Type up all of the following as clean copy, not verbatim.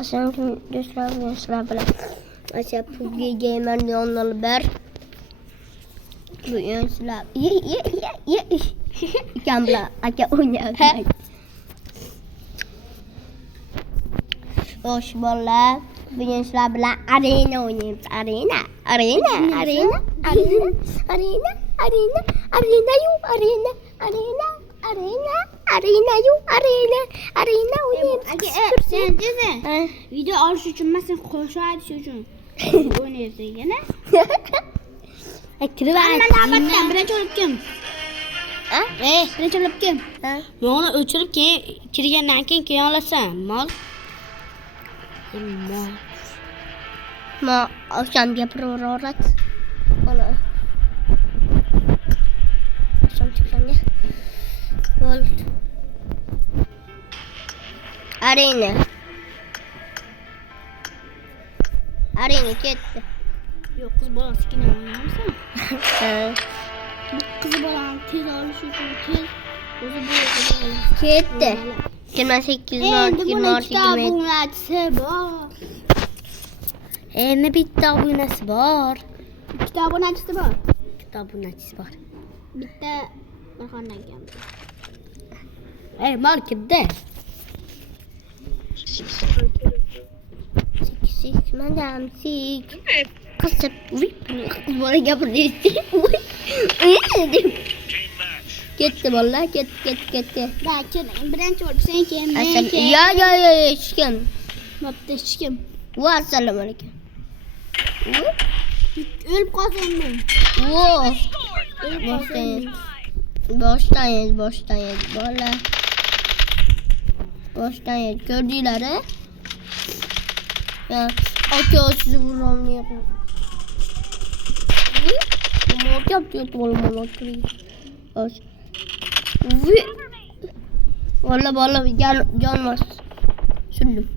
Aslında göstereyim bilen. Mesela PUBG Gamer Neon'la ber. Bu yöneticiler. Ye. İken bile ake oynuyor. Hoş bolla. Bu yöneticiler bile arena oynayayım. Arena. Arena oynayayım. Sen de video alış için ben sen koşar düşün. Oynuyorsun yine. Ben birinci olup kim? Birinci olup kim? Yoğunu ölçülüp ki kirgenden kim alasın? Mal. Ma akşam yapıyor orat. Onu. Akşam çıkacağım ya. Gold. Arena gitti. Yok kız bana sikine oynarsan. Kız bana tez alışıyorsun tez. Kızı böyle Gitti. 28 Mart 26 var. Ne bitti abonesi var. Kitabın açısı var. Abonesi var. Bitti. Bakandan geldi. Markette. Sik madam sik. Kasap böyle yapıyorsun. Gitti vallahi gitti. Belki birinci olup sen kim? Ya çıkın. Mapte çıkım. Assalamu alaikum. Ölüp kazandım. Wow. Ölüp kazandım. Boştan yedi. Valla. Boştan yedi. Gördüler he? Ya. Atıyor sizi vuramıyorum. Mort yapıyordum oğlum. Boş. Valla gelmez. Sürdüm.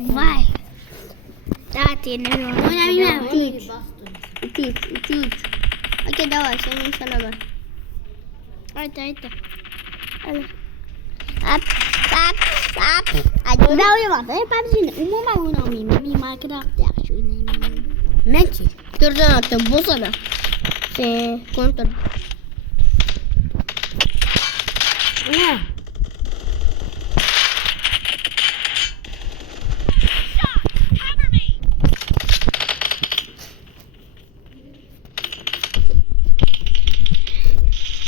Vay. Zaten oynamıyorum. İki. Okey давай, senin sana bak. Haydi. Hop. Ben oynamadım. Ben şimdi umuma oynamayayım. Minecraft yaxşı oynayayım. Ne ki? Durdan attım bu sana. Kontrol. Ne?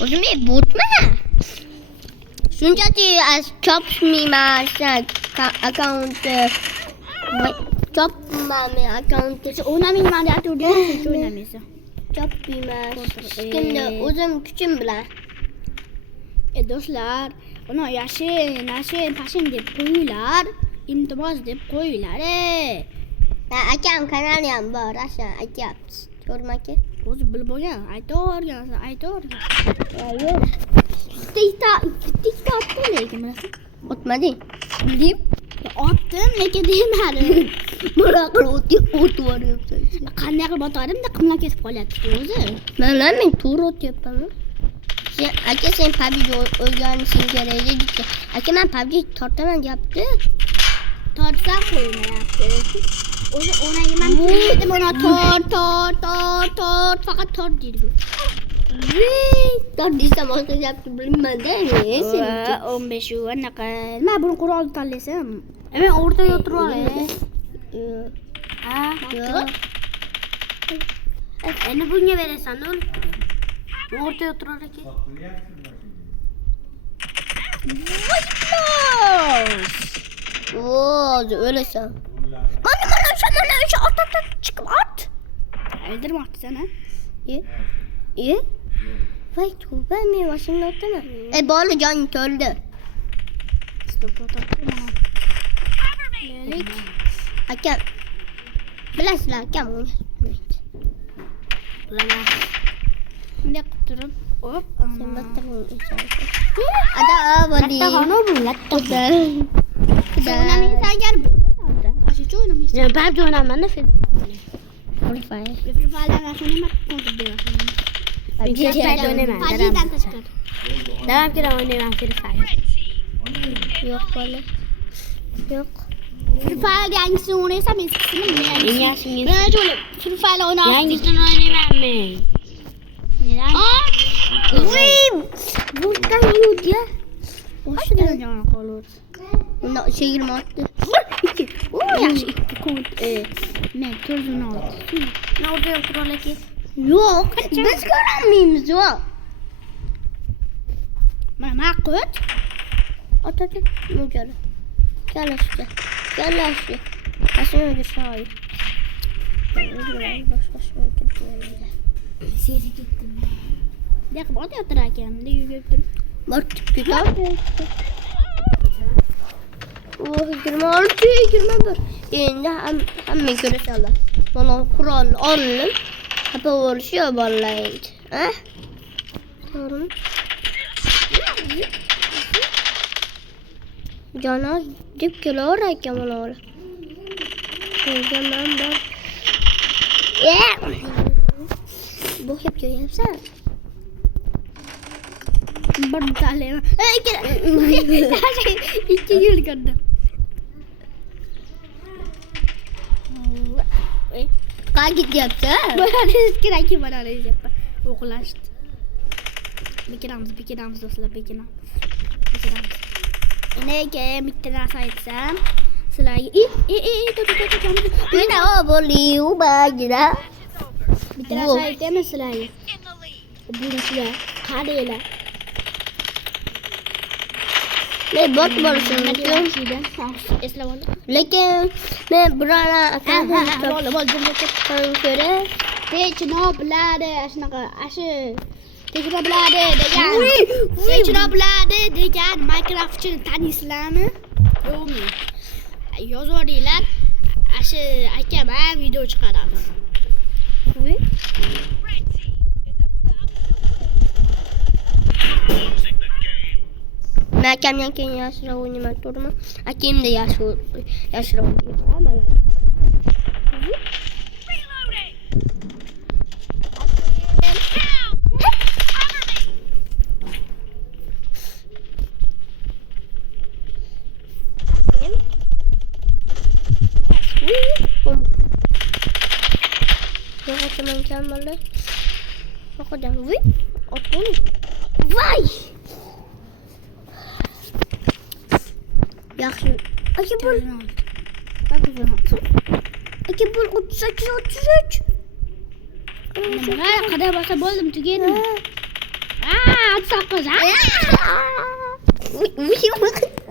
O zaman bot mu? Sunjati as chops me my account. Chop my account. Oynamayayım ben de artık hiç oynamıyorsun. Chop me my. Şimdi uzun küçüm bile. Dostlar, onu yaşın, paşın deyip koyuyorlar. İmtibaz deyip koyuyorlar. Akam kanal yan var aşağı akam. Sorma ki. Oğuz bıl boya, aytor. Ya yok. TikTok attın ne ki burası? Otmadı. Bileyim. Attın ne ki diyeyim. Meraklı ot var yoksa. Kanka batarım da kımla kesip koyuyor Oğuz. Ben tur yapamam. Sen PUBG oynamışsın gereği gitti. Ben PUBG tortamen yaptı. Tortsak koyuna yaptı. Ona yemem dedim ona tor fakat tor değil bu. Tor değilsem olsa yaptı bilmeden mi? 15 yuva ne kadar. Ben bunu kuralı talesem. Hemen ortaya oturuyor. Yok. Ne bunu verirsen ne olur? Ortaya oturuyor ki. Öyle sen. Bana çıkıp at. Öldürme attı sana. İyi. Vay ben mi başımda attı mı? Bana can öldü. Stop attı bana. Lelik. Hakem. Bilasla hakem. Ne kuturup hop. Sen baktın ada body. Latta hano bu latta. Sudah. Saya gel bu. Asyik oynamayız. Ya ben de oynamam ne film. Free Fire. Free Fire langsung mat kontu dia. Men Free Fire o'ynayman. PUBG'dan tashqari. Dadamgina o'ynayman Free Fire. Yo'q bola. Yo'q. Free Fire yangisini o'ynaysam eskisini Eng bilmayman. yaxshisi. Men o'zim Free Fire o'ynayman. Yangisini o'ynayman men. Neden? Buradan yut ya. Boshdan joni qolur. Bunda 26. Oo yaxshi 2 kod. Men 416. Ne oldu kuralaki? Yo'q, biz ko'rolmaymiz yo'q. Mana kod. Ota mo'jali. Kalashdi. Kalashdi. Asli shoir. Sesi gittim. Yakıp orada oturarken de yürüyüp Bak kitap. Oh 26, 21. Endi hamma ko'rishadi. Mana qurol oldim. Xafa bo'lishyo bolalar. Ha? To'g'rimi? Jana deb kelaver ekan mana ular. Ko'rganman bor. Bu hep ko'ryapsan. bir tane. İki yıl gördüm. Qayerga ketyapsan? Bana kerak bana yapar. O'qilashdi. Bekiramiz do'stlar, bekiramiz. Nega bitta narsa aytsam, sizlarga Mana o bo'liyu bagida. bitta narsa aytaman sizlarga. Bular qaranglar. Men bot bo'lishim mumkin. Eslab oldim. Lekin men birora ko'ra Technoblade shunaqa ashi Technoblade degan Technoblade degan Minecraftchini taniysizlarmi? Yo'qmi? Yozaveringlar. Ashi akam ham video chiqaramiz. men akamdan keyin yaxshiroq o'ynayman, to'g'rimi? Akamda yaxshiroq o'ynayman. Yo'qotaman kamallar. Yo'qotaman. Voy! Yaxshi. Aka bul. Aka bul 38. Nima qadar bo'lsa bo'ldim tugadi. 39.